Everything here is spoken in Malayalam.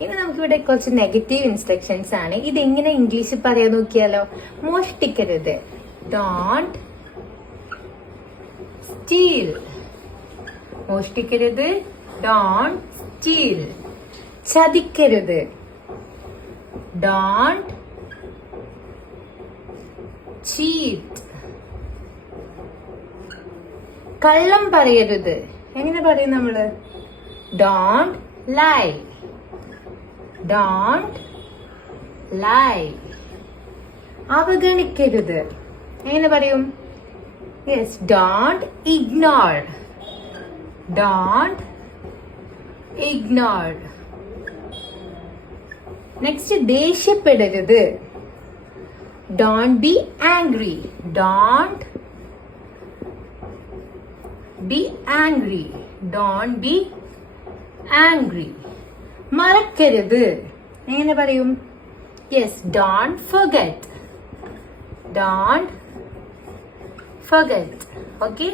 ഇനി നമുക്കിവിടെ കുറച്ച് നെഗറ്റീവ് ഇൻസ്ട്രക്ഷൻസ് ആണ്. ഇതെങ്ങനെ ഇംഗ്ലീഷിൽ പറയാൻ നോക്കിയാലോ? മോഷ്ടിക്കരുത്, ഡോണ്ട് സ്റ്റീൽ. മോഷ്ടിക്കരുത്, ഡോണ്ട് സ്റ്റീൽ. ചതിക്കരുത്, ഡോണ്ട് ചീറ്റ്. കള്ളം പറയരുത്, എങ്ങനെ പറയും നമ്മള്? ഡോണ്ട് ലൈ, ഡോണ്ട് ലൈ. അവഗണിക്കരുത്, എങ്ങനെ പറയും? Yes, don't ignore, don't ignore. Next, ദേഷ്യപ്പെടരുത്, don't be angry, don't be angry, don't be angry. മറക്കരുത്, എങ്ങനെ പറയും? Yes, don't forget, don't forget. Okay.